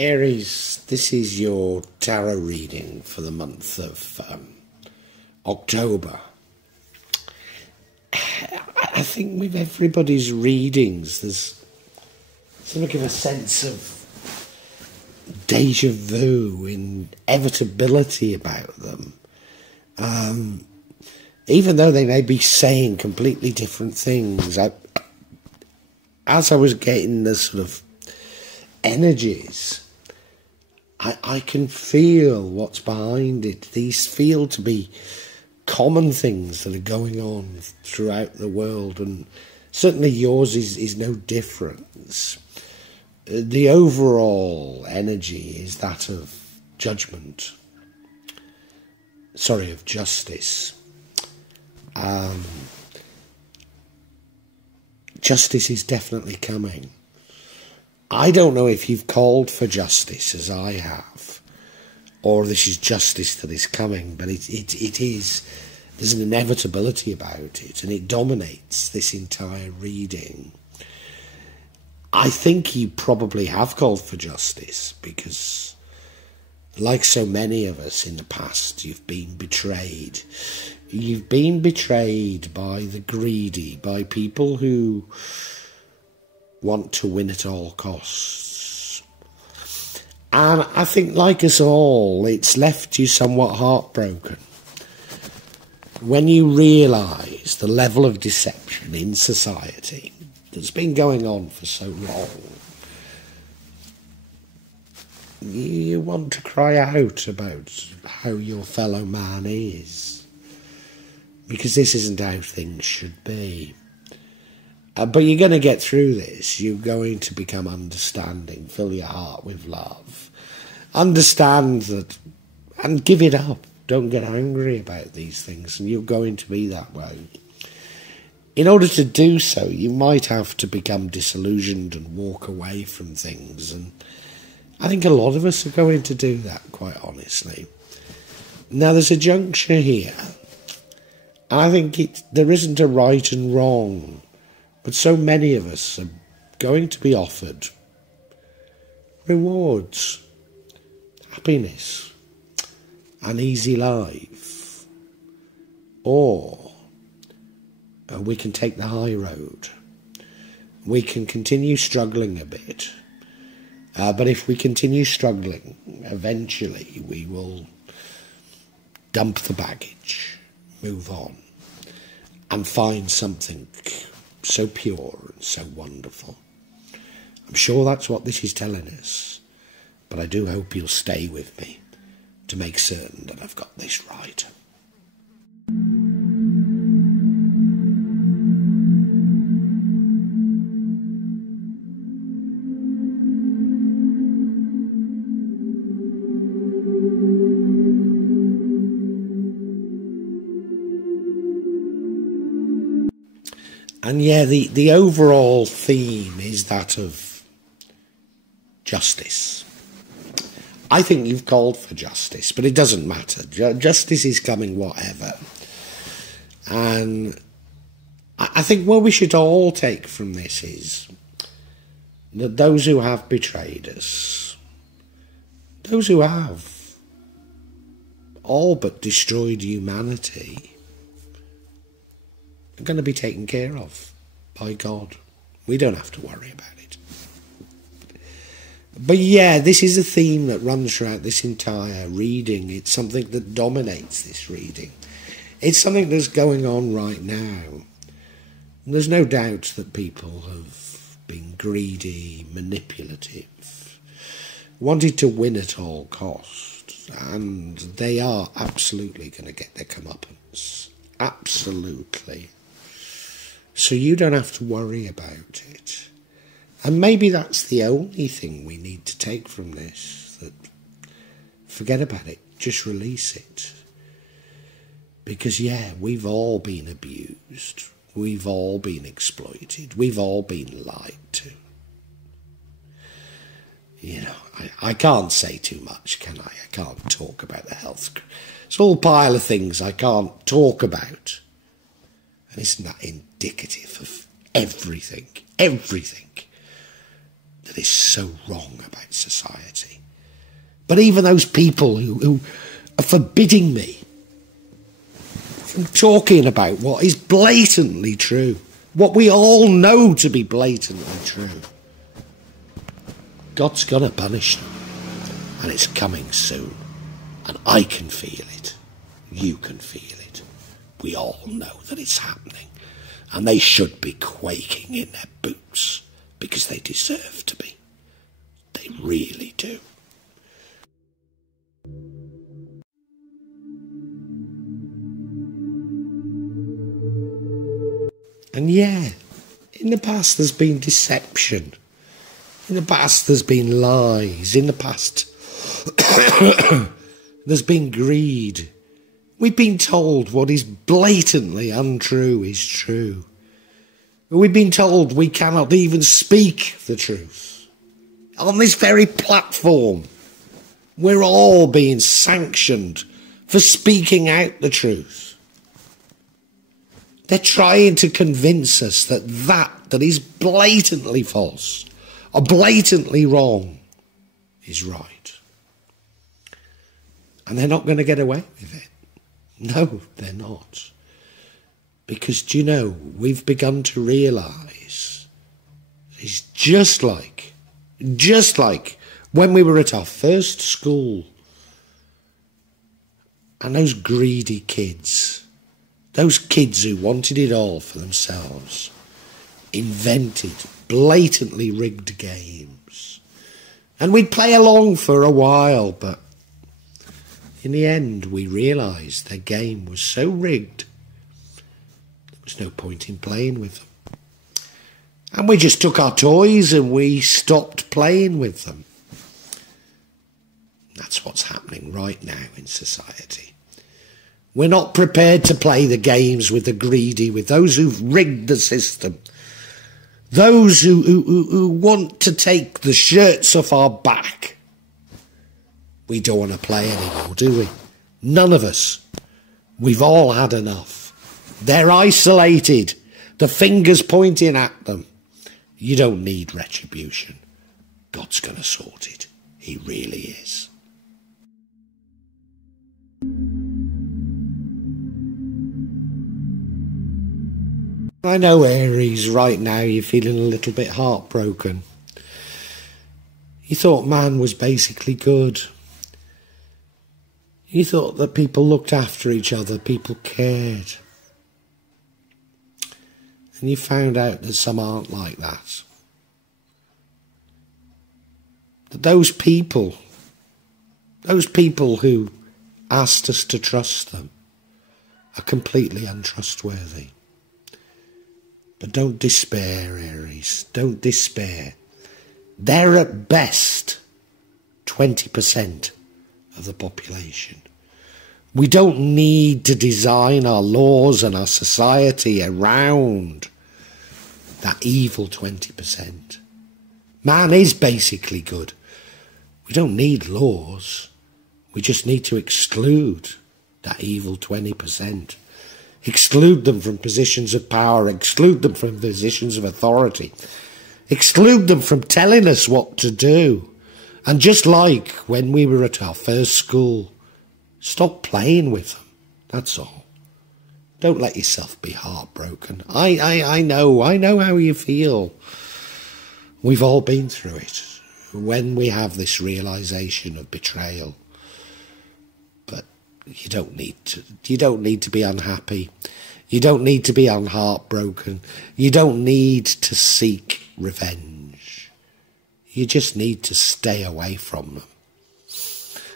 Aries, this is your tarot reading for the month of October. I think with everybody's readings, there's something of a sense of deja vu, inevitability about them. Even though they may be saying completely different things, as I was getting the sort of energies, I can feel what's behind it. These feel to be common things that are going on throughout the world, and certainly yours is no different. The overall energy is that of judgment, of justice. Justice is definitely coming. I don't know if you've called for justice as I have, or this is justice that is coming, but it is, there's an inevitability about it, and it dominates this entire reading. I think you probably have called for justice because, like so many of us in the past, you've been betrayed. You've been betrayed by the greedy, by people who want to win at all costs. And I think, like us all, it's left you somewhat heartbroken when you realise the level of deception in society that's been going on for so long. You want to cry out about how your fellow man is, because this isn't how things should be. But you're going to get through this. You're going to become understanding, fill your heart with love. Understand that, and give it up. Don't get angry about these things, and you're going to be that way. In order to do so, you might have to become disillusioned and walk away from things, and I think a lot of us are going to do that, quite honestly. Now, there's a juncture here, and I think there isn't a right and wrong, but so many of us are going to be offered rewards, happiness, an easy life, or we can take the high road. We can continue struggling a bit, but if we continue struggling, eventually we will dump the baggage, move on, and find something so pure and so wonderful. I'm sure that's what this is telling us, but I do hope you'll stay with me to make certain that I've got this right. And yeah, the overall theme is that of justice. I think you've called for justice, but it doesn't matter. Justice is coming whatever. And I think what we should all take from this is that those who have betrayed us, those who have all but destroyed humanity, are going to be taken care of by God. We don't have to worry about it. But yeah, this is a theme that runs throughout this entire reading. It's something that dominates this reading. It's something that's going on right now. And there's no doubt that people have been greedy, manipulative, wanted to win at all costs, and they are absolutely going to get their comeuppance. Absolutely. So you don't have to worry about it. And maybe that's the only thing we need to take from this, that forget about it, just release it. Because yeah, we've all been abused, we've all been exploited, we've all been lied to. You know, I can't say too much, can I? I can't talk about the health. It's all a pile of things I can't talk about. And isn't that indicative of everything that is so wrong about society. But even those people who are forbidding me from talking about what is blatantly true, what we all know to be blatantly true, God's going to punish them. And it's coming soon. And I can feel it. You can feel it. We all know that it's happening. And they should be quaking in their boots because they deserve to be. They really do. And yeah, in the past there's been deception. In the past there's been lies. In the past there's been greed. We've been told what is blatantly untrue is true. We've been told we cannot even speak the truth. On this very platform, we're all being sanctioned for speaking out the truth. They're trying to convince us that that is blatantly false or blatantly wrong is right. And they're not going to get away with it. No, they're not. Because, do you know, we've begun to realise it's just like when we were at our first school and those greedy kids, those kids who wanted it all for themselves, invented blatantly rigged games. And we'd play along for a while, but in the end, we realised their game was so rigged, there was no point in playing with them. And we just took our toys and we stopped playing with them. That's what's happening right now in society. We're not prepared to play the games with the greedy, with those who've rigged the system, those who want to take the shirts off our back. We don't want to play anymore, do we? None of us. We've all had enough. They're isolated. The finger's pointing at them. You don't need retribution. God's going to sort it. He really is. I know, Aries, right now you're feeling a little bit heartbroken. You thought man was basically good. You thought that people looked after each other, people cared. And you found out that some aren't like that. That those people who asked us to trust them, are completely untrustworthy. But don't despair, Aries. Don't despair. They're at best 20% of the population. We don't need to design our laws and our society around that evil 20%. Man is basically good. We don't need laws. We just need to exclude that evil 20%. Exclude them from positions of power. Exclude them from positions of authority. Exclude them from telling us what to do. And just like when we were at our first school, stop playing with them. That's all. Don't let yourself be heartbroken. I know how you feel. We've all been through it. When we have this realisation of betrayal. But you don't need to be unhappy. You don't need to be heartbroken. You don't need to seek revenge. You just need to stay away from them.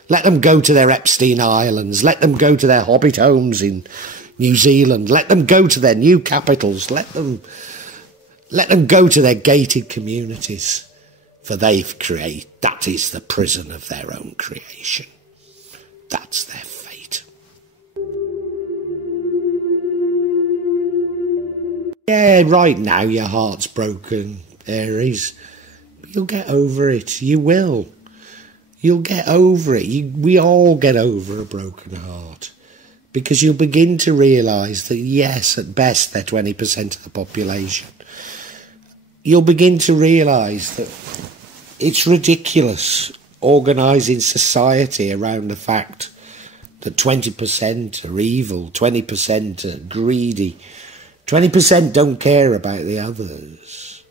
Let them go to their Epstein Islands. Let them go to their hobbit homes in New Zealand. Let them go to their new capitals. Let them go to their gated communities. For that is the prison of their own creation. That's their fate. Yeah, right now your heart's broken, Aries. But you'll get over it. You will. You'll get over it. We all get over a broken heart. Because you'll begin to realise that, yes, at best they're 20% of the population. You'll begin to realise that It's ridiculous organising society around the fact that 20% are evil, 20% are greedy, 20% don't care about the others.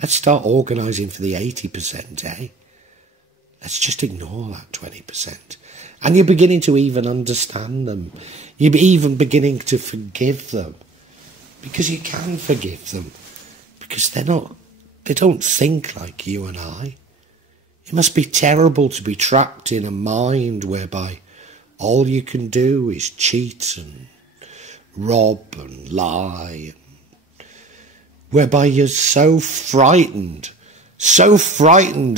Let's start organising for the 80%, eh? Let's just ignore that 20%. And you're beginning to even understand them. You're even beginning to forgive them. Because you can forgive them. Because they don't think like you and I. It must be terrible to be trapped in a mind whereby all you can do is cheat and rob and lie. Whereby you're so frightened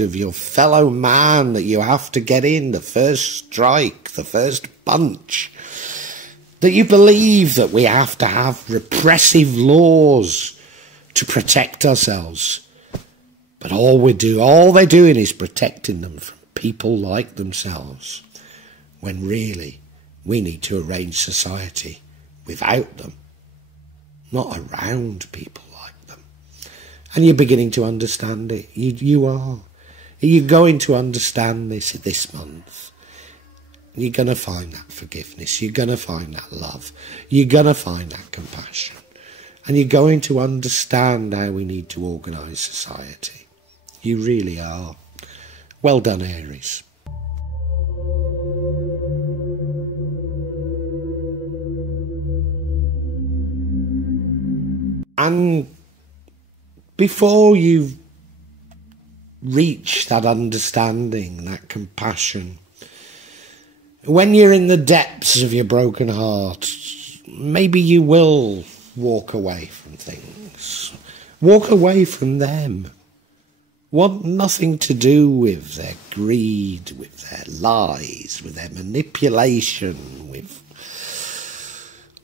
of your fellow man that you have to get in the first strike, the first punch, that you believe that we have to have repressive laws to protect ourselves. But all they're doing is protecting them from people like themselves, when really we need to arrange society without them, not around people like them. And you're beginning to understand it. You are. You're going to understand this month. You're going to find that forgiveness. You're going to find that love. You're going to find that compassion. And you're going to understand how we need to organise society. You really are. Well done, Aries. And before you reach that understanding, that compassion, when you're in the depths of your broken heart, maybe you will walk away from things. Walk away from them. Want nothing to do with their greed, with their lies, with their manipulation, with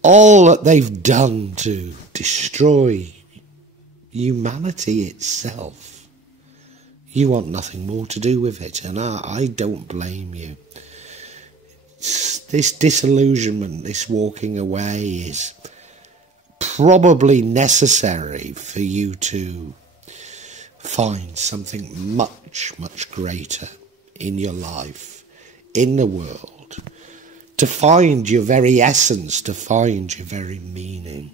all that they've done to destroy humanity itself. You want nothing more to do with it, and I don't blame you. This disillusionment, this walking away is probably necessary for you to find something much, much greater in your life, in the world, to find your very essence, to find your very meaning.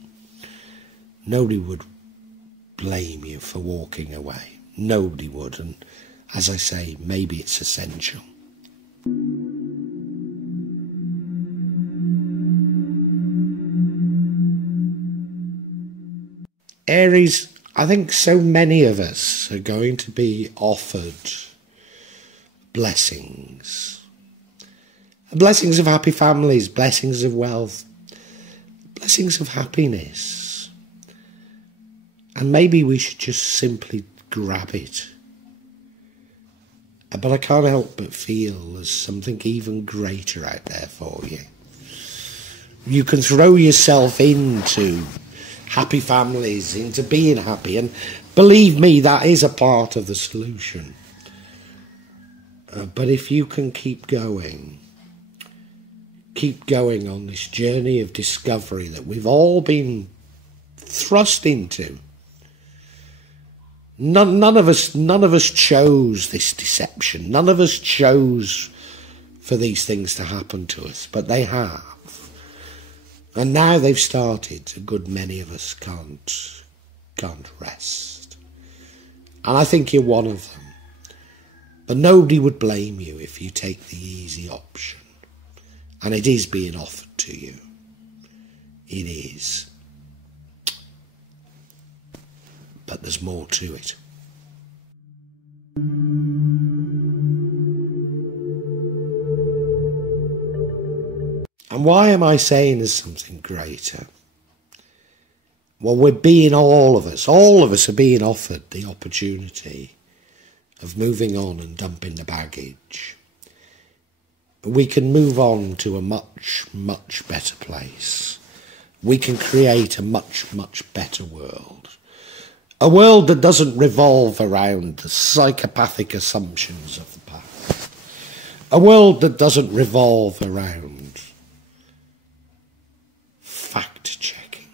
Nobody would blame you for walking away. Nobody would. And as I say, maybe it's essential. Aries, I think so many of us are going to be offered blessings. Blessings of happy families, blessings of wealth, blessings of happiness. And maybe we should just simply grab it. But I can't help but feel there's something even greater out there for you. You can throw yourself into happy families, into being happy, and believe me, that is a part of the solution. But if you can keep going on this journey of discovery that we've all been thrust into. None of us chose this deception. None of us chose for these things to happen to us, but they have. And now they've started, a good many of us can't rest. And I think you're one of them. But nobody would blame you if you take the easy option. And it is being offered to you. It is. But there's more to it. And why am I saying there's something greater? Well, all of us are being offered the opportunity of moving on and dumping the baggage. We can move on to a much, much better place. We can create a much, much better world. A world that doesn't revolve around the psychopathic assumptions of the past. A world that doesn't revolve around fact-checking.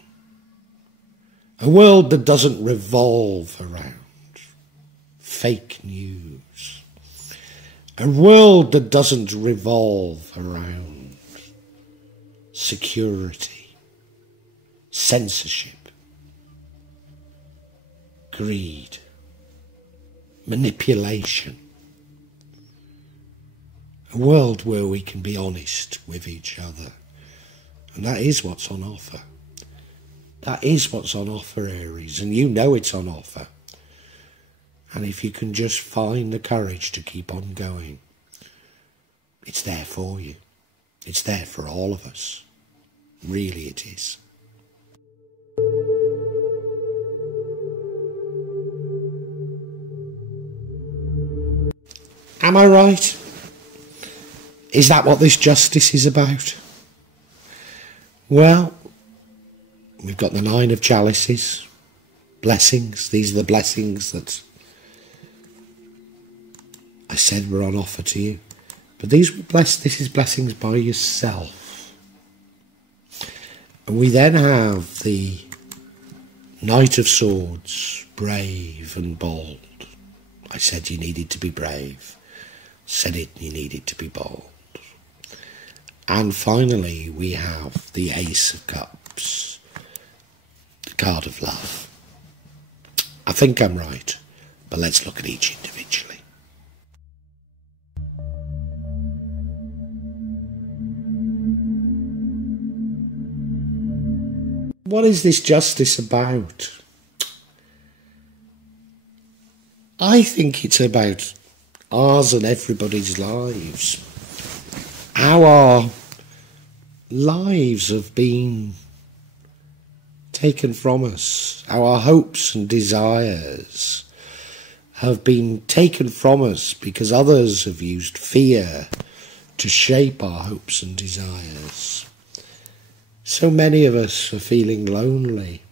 A world that doesn't revolve around fake news. A world that doesn't revolve around security, censorship, greed, manipulation. A world where we can be honest with each other. And that is what's on offer. That is what's on offer, Aries, and you know it's on offer. And if you can just find the courage to keep on going, it's there for you. It's there for all of us. Really it is. Am I right? Is that what this justice is about? Well, we've got the 9 of chalices, blessings. These are the blessings that I said were on offer to you. But these were blessed. This is blessings by yourself. And we then have the Knight of Swords, brave and bold. I said you needed to be brave. Said it, you needed to be bold. And finally, we have the Ace of Cups, the card of love. I think I'm right, but let's look at each individually. What is this justice about? I think it's about ours and everybody's lives. How our lives have been taken from us. How our hopes and desires have been taken from us because others have used fear to shape our hopes and desires. So many of us are feeling lonely.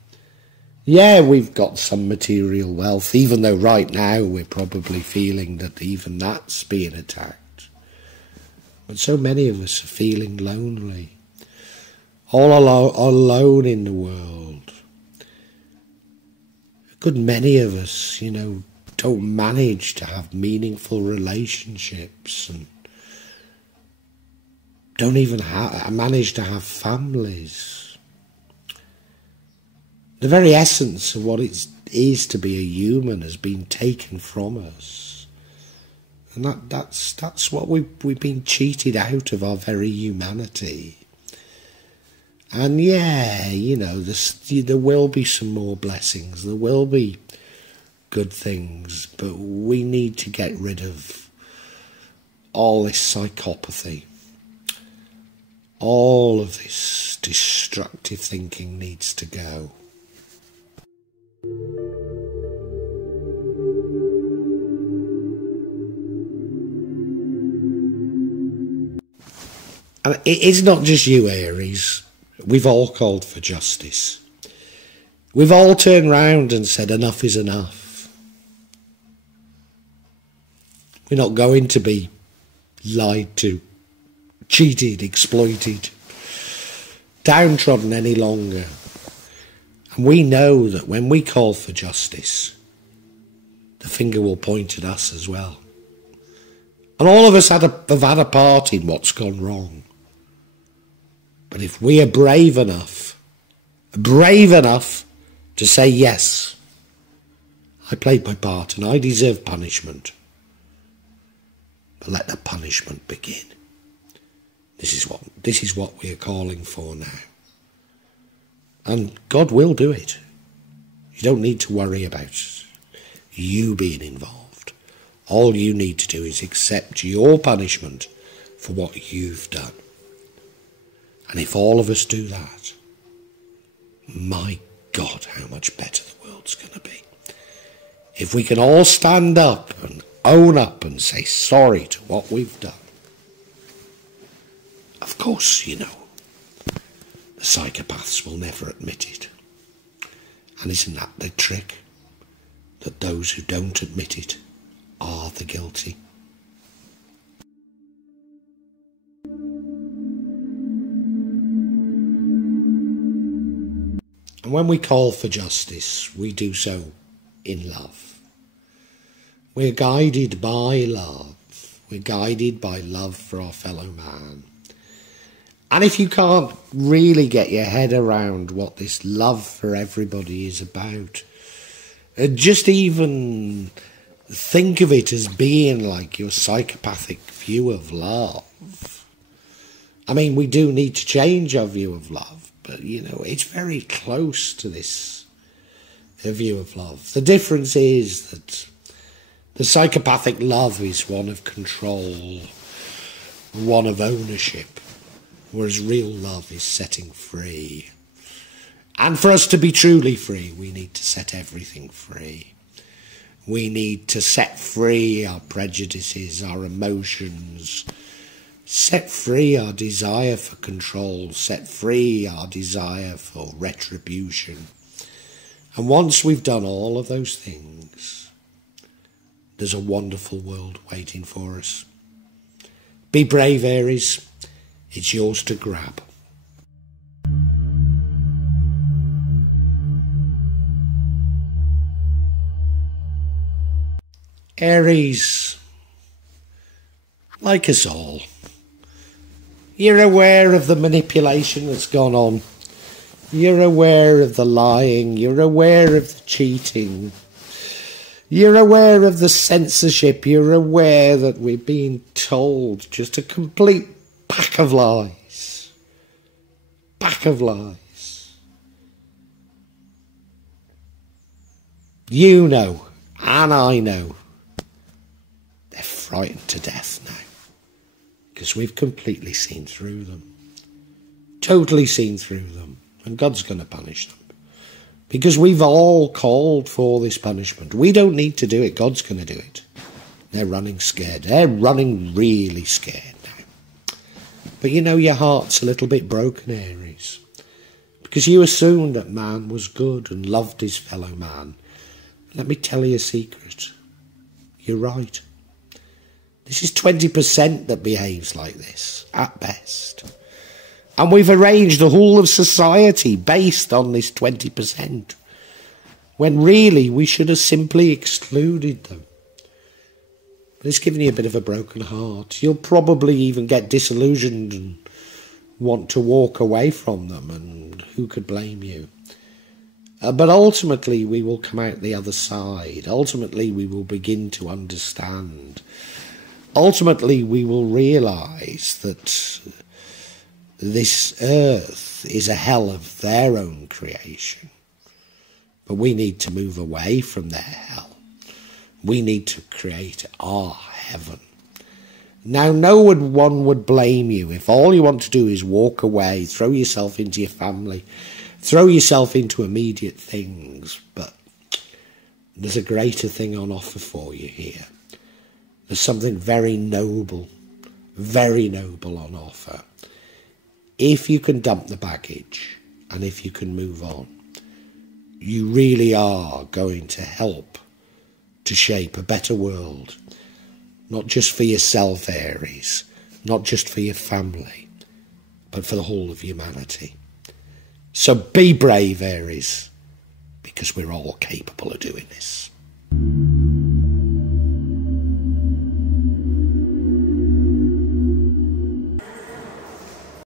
Yeah, we've got some material wealth, even though right now we're probably feeling that even that's being attacked. But so many of us are feeling lonely, all alone in the world. A good many of us, don't manage to have meaningful relationships and don't even manage to have families. The very essence of what it is to be a human has been taken from us. And that's what we've been cheated out of, our very humanity. And yeah, there will be some more blessings, there will be good things, but we need to get rid of all this psychopathy. All of this destructive thinking needs to go. And it's not just you, Aries. We've all called for justice. We've all turned round and said enough is enough. We're not going to be lied to, cheated, exploited, downtrodden any longer. And we know that when we call for justice, the finger will point at us as well. And all of us have had a part in what's gone wrong. But if we are brave enough to say, yes, I played my part and I deserve punishment, but let the punishment begin. This is what we are calling for now. And God will do it. You don't need to worry about you being involved. All you need to do is accept your punishment for what you've done. And if all of us do that, my God, how much better the world's going to be. If we can all stand up and own up and say sorry to what we've done. Of course, the psychopaths will never admit it. And isn't that the trick? That those who don't admit it are the guilty. And when we call for justice, we do so in love. We're guided by love. We're guided by love for our fellow man. And if you can't really get your head around what this love for everybody is about, just even think of it as being like your psychopathic view of love. I mean, we do need to change our view of love, but, you know, it's very close to this view of love. The difference is that the psychopathic love is one of control, one of ownership, whereas real love is setting free. And for us to be truly free, we need to set everything free. We need to set free our prejudices, our emotions, set free our desire for control, set free our desire for retribution. And once we've done all of those things, there's a wonderful world waiting for us. Be brave, Aries. It's yours to grab. Aries, like us all, you're aware of the manipulation that's gone on. You're aware of the lying. You're aware of the cheating. You're aware of the censorship. You're aware that we're being told just a complete pack of lies. Pack of lies. You know, and I know, they're frightened to death now. Because we've completely seen through them. Totally seen through them. And God's going to punish them. Because we've all called for this punishment. We don't need to do it. God's going to do it. They're running scared. They're running really scared now. But you know, your heart's a little bit broken, Aries. Because you assumed that man was good and loved his fellow man. Let me tell you a secret. You're right. This is 20% that behaves like this, at best. And we've arranged the whole of society based on this 20%. When really we should have simply excluded them. But it's given you a bit of a broken heart. You'll probably even get disillusioned and want to walk away from them, and who could blame you? But ultimately we will come out the other side. Ultimately we will begin to understand. Ultimately we will realise that this earth is a hell of their own creation. But we need to move away from their hell. We need to create our heaven. Now, no one would blame you if all you want to do is walk away, throw yourself into your family, throw yourself into immediate things. But there's a greater thing on offer for you here. There's something very noble on offer. If you can dump the baggage and if you can move on, you really are going to help to shape a better world, not just for yourself, Aries, not just for your family, but for the whole of humanity. So be brave, Aries, because we're all capable of doing this.